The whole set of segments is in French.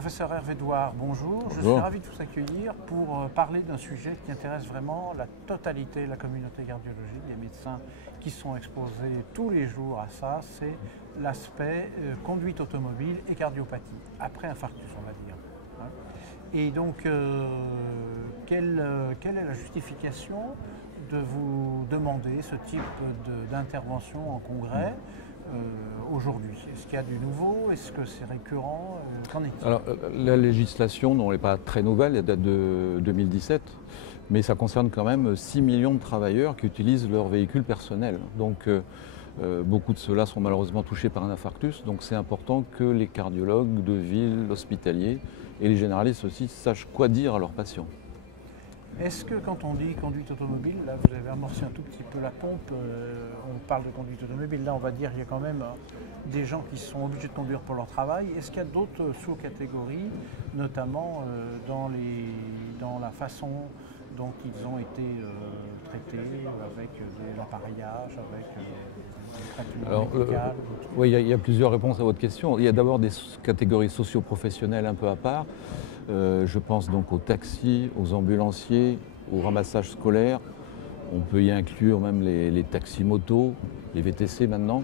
Professeur Hervé Douard, bonjour. Je suis Bonjour. ravi de vous accueillir pour parler d'un sujet qui intéresse vraiment la totalité de la communauté cardiologique, des médecins qui sont exposés tous les jours à ça, c'est l'aspect conduite automobile et cardiopathie, après infarctus on va dire. Et donc, quelle est la justification de vous demander ce type d'intervention en congrès aujourd'hui? Est-ce qu'il y a du nouveau? Est-ce que c'est récurrent? Qu'en est-il? Alors, la législation, elle n'est pas très nouvelle, elle date de 2017, mais ça concerne quand même 6 millions de travailleurs qui utilisent leur véhicule personnel. Donc, beaucoup de ceux-là sont malheureusement touchés par un infarctus, donc c'est important que les cardiologues de ville, hospitaliers et les généralistes aussi sachent quoi dire à leurs patients. Est-ce que quand on dit conduite automobile, là vous avez amorcé un tout petit peu la pompe, on parle de conduite automobile, là on va dire qu'il y a quand même des gens qui sont obligés de conduire pour leur travail. Est-ce qu'il y a d'autres sous-catégories, notamment dans la façon dont ils ont été traités, avec de l'appareillage, avec des traitements médicaux? Oui, il y a plusieurs réponses à votre question. Il y a d'abord des catégories socio-professionnelles un peu à part. Je pense donc aux taxis, aux ambulanciers, au ramassage scolaire. On peut y inclure même les taxis-motos, les VTC maintenant.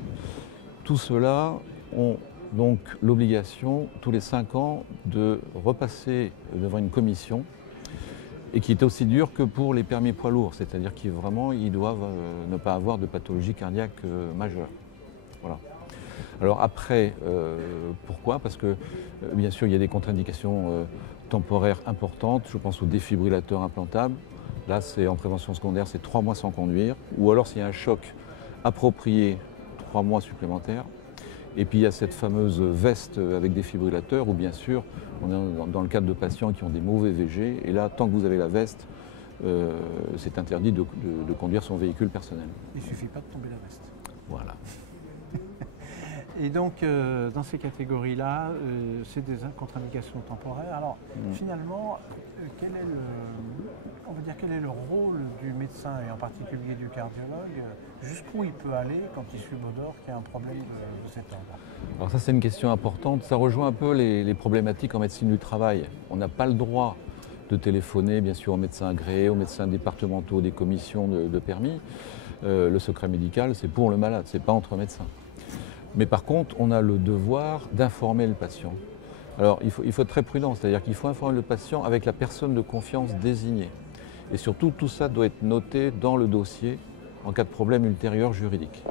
Tout cela ont donc l'obligation, tous les 5 ans, de repasser devant une commission et qui est aussi dur que pour les permis poids lourds, c'est-à-dire qu'ils doivent ne pas avoir de pathologie cardiaque majeure. Voilà. Alors après, pourquoi? Parce que bien sûr il y a des contre-indications temporaires importantes, je pense aux défibrillateurs implantables. Là c'est en prévention secondaire, c'est 3 mois sans conduire, ou alors s'il y a un choc approprié, 3 mois supplémentaires. Et puis il y a cette fameuse veste avec défibrillateur où bien sûr on est dans le cadre de patients qui ont des mauvais VG, et là tant que vous avez la veste, c'est interdit de conduire son véhicule personnel. Il ne suffit pas de tomber la veste. Voilà. Et donc, dans ces catégories-là, c'est des contre-indications temporaires. Alors, finalement, quel est le rôle du médecin, et en particulier du cardiologue, jusqu'où il peut aller quand il subodore qu'il y a un problème de cet ordre? Alors ça, c'est une question importante. Ça rejoint un peu les problématiques en médecine du travail. On n'a pas le droit de téléphoner, bien sûr, aux médecins agréés, aux médecins départementaux des commissions de permis. Le secret médical, c'est pour le malade, c'est pas entre médecins. Mais par contre, on a le devoir d'informer le patient. Alors, il faut être très prudent, c'est-à-dire qu'il faut informer le patient avec la personne de confiance désignée. Et surtout, tout ça doit être noté dans le dossier en cas de problème ultérieur juridique.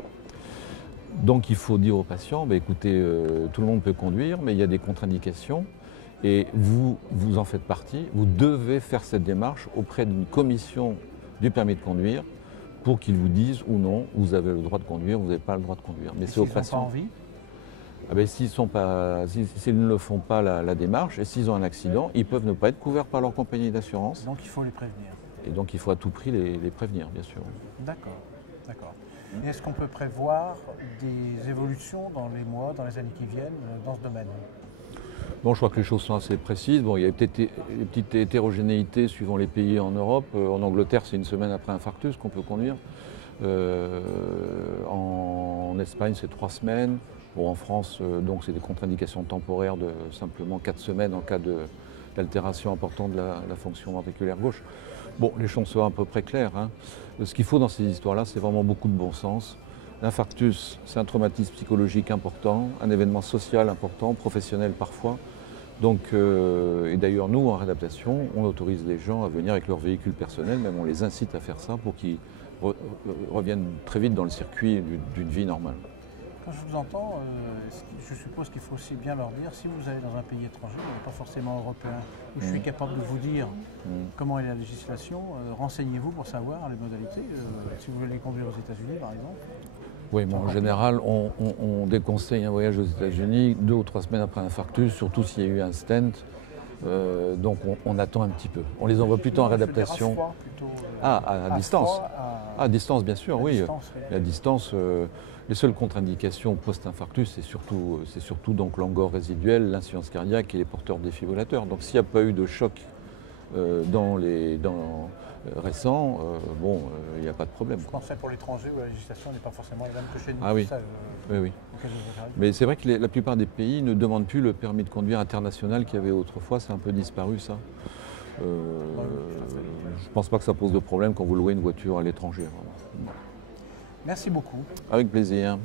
Donc, il faut dire au patient, écoutez, tout le monde peut conduire, mais il y a des contre-indications. Et vous en faites partie, vous devez faire cette démarche auprès d'une commission du permis de conduire, pour qu'ils vous disent ou non, vous avez le droit de conduire, vous n'avez pas le droit de conduire. Mais c'est aux patients. S'ils ne le font pas la démarche, et s'ils ont un accident, ils peuvent ne pas être couverts par leur compagnie d'assurance. Donc il faut les prévenir. Et donc il faut à tout prix les prévenir, bien sûr. D'accord, d'accord. Et est-ce qu'on peut prévoir des évolutions dans les mois, dans les années qui viennent, dans ce domaine? Bon, je crois que les choses sont assez précises. Bon, il y a peut-être une petite hétérogénéité suivant les pays en Europe. En Angleterre, c'est une semaine après infarctus qu'on peut conduire. En Espagne, c'est 3 semaines. Bon, en France, donc, c'est des contre-indications temporaires de simplement 4 semaines en cas d'altération importante de la fonction ventriculaire gauche. Bon, les choses sont à peu près claires, hein. Ce qu'il faut dans ces histoires-là, c'est vraiment beaucoup de bon sens. L'infarctus, c'est un traumatisme psychologique important, un événement social important, professionnel parfois. Donc, et d'ailleurs, nous, en réadaptation, on autorise les gens à venir avec leur véhicule personnel, même on les incite à faire ça pour qu'ils reviennent très vite dans le circuit d'une vie normale. Quand je vous entends, je suppose qu'il faut aussi bien leur dire, si vous allez dans un pays étranger, pas forcément européen, où je suis capable de vous dire comment est la législation, renseignez-vous pour savoir les modalités, si vous voulez conduire aux États-Unis par exemple. Oui, bon, en général, on déconseille un voyage aux États-Unis 2 ou 3 semaines après un infarctus, surtout s'il y a eu un stent. Donc on attend un petit peu. On les envoie plutôt en réadaptation. À distance. À distance, bien sûr, oui. À distance, les seules contre-indications post-infarctus, c'est surtout donc l'angor résiduel, l'insuffisance cardiaque et les porteurs défibrillateurs. Donc s'il n'y a pas eu de choc récents, bon, il n'y a pas de problème. Je pensais pour l'étranger où la législation n'est pas forcément la même que chez nous. Ah oui, Ça, oui. auquel je vous arrête. Mais c'est vrai que la plupart des pays ne demandent plus le permis de conduire international qu'il y avait autrefois, c'est un peu disparu ça. Je ne pense pas que ça pose de problème quand vous louez une voiture à l'étranger. Merci beaucoup. Avec plaisir.